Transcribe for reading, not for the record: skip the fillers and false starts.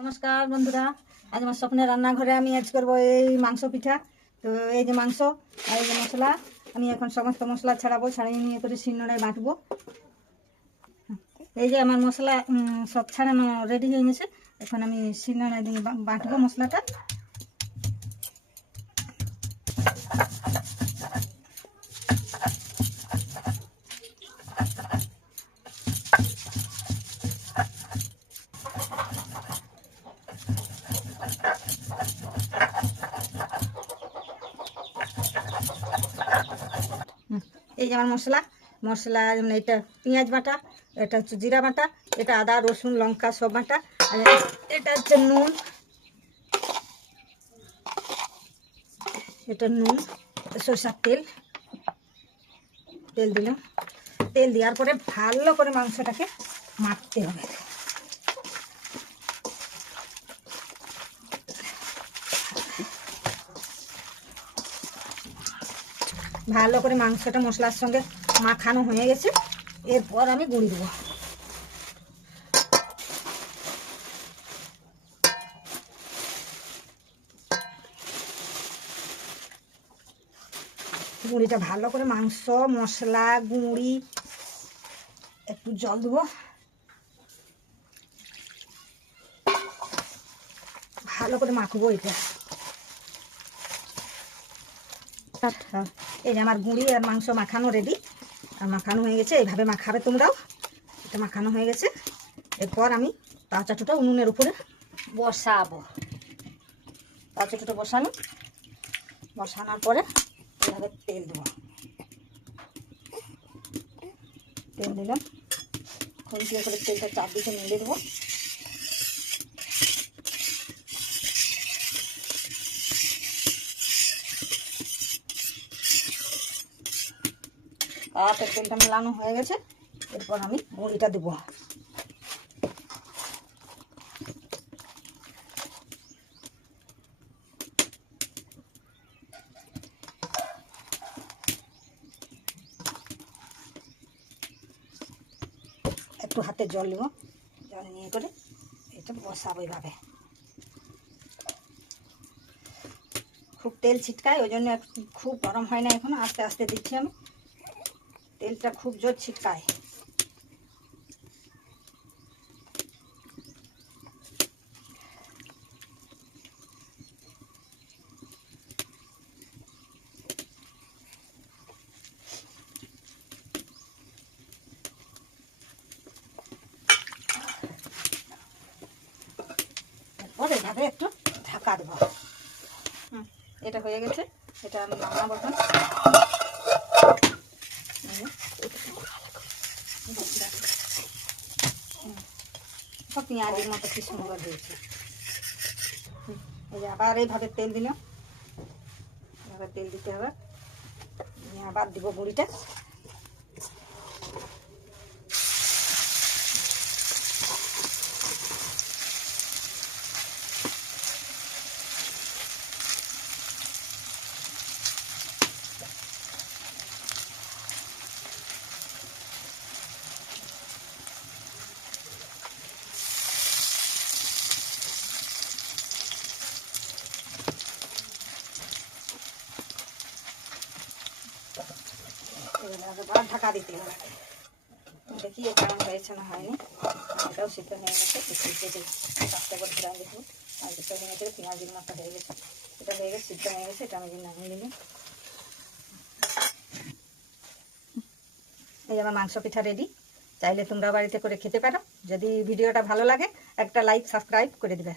নমস্কার বন্ধুরা, আজ আমার স্বপ্নের রান্নাঘরে আমি আজ করবো এই মাংস পিঠা। তো এই যে মাংস আর এই যে মশলা, আমি এখন সমস্ত মশলা ছাড়াবো, ছাড়িয়ে নিয়ে করে শিলনোড়ায় বাটবো। এই যে আমার মশলা সব ছাড়ানো রেডি হয়ে গেছে। এখন আমি শিলনোড়ায় দিয়ে বাটবো মশলাটা। এই যে আমার মশলা যেমন এটা পেঁয়াজ বাটা, এটা হচ্ছে জিরা বাটা, এটা আদা রসুন লঙ্কা সব বাটা, আর এটা হচ্ছে নুন, এটা নুন, সরষের তেল দিলাম। তেল দেওয়ার পরে ভালো করে মাংসটাকে মাখতে হবে। ভালো করে মাংসটা মশলার সঙ্গে মাখানো হয়ে গেছে। এরপর আমি গুঁড়ি দেবো। গুঁড়িটা ভালো করে মাংস মশলা গুঁড়ি, একটু জল দেবো, ভালো করে মাখবো এটা। এই যে আমার গুঁড়ি আর মাংস মাখানো রেডি, আর মাখানো হয়ে গেছে। এইভাবে মাখাবে তোমরাও। এটা মাখানো হয়ে গেছে। এরপর আমি তাওয়া চাটুটা উনুনের উপরে বসাবো। তাওয়া চাটুটা বসানোর পরে এইভাবে তেল দেবো। তেল দিলাম, খুন্তিয়ে করে তেলটা চারদিকে মেলে দেবো। তাতে তেলটা মেলানো হয়ে গেছে। এরপর আমি গুঁড়িটা দেবো। একটু হাতে জল নেব, জল নিয়ে করে এটা বসাবো এইভাবে। খুব তেল ছিটকায়, ওই জন্য খুব গরম হয় না, এখন আস্তে আস্তে দিচ্ছি আমি। তেলটা খুব জোর ছিটকায়। এরপর এইভাবে একটু ঢাকা দেবো। এটা হয়ে গেছে, এটা আমি নামাবো এখন। সব পেঁয়াজের মতো কি সুন্দর হয়েছে। এই যে আবার এইভাবে তেল দিলাম, এভাবে তেল দিতে হবে। আবার দিব গুঁড়িটা। আবার ঢাকা দিতে হবে। দেখি এটা আমার হয়েছে না হয়নি। এটাও সিদ্ধ হয়ে গেছে। চারটে করে ফেরাই দেখুন। আর দুটো ভেঙে থেকে পেঁয়াজের মতো হয়ে গেছে। এটা হয়ে গেছে, সিদ্ধ হয়ে গেছে। এটা আমি নামিয়ে নিলাম। এই আমার মাংস পিঠা রেডি। চাইলে তোমরা বাড়িতে করে খেতে পারো। যদি ভিডিওটা ভালো লাগে একটা লাইক সাবস্ক্রাইব করে দিবে।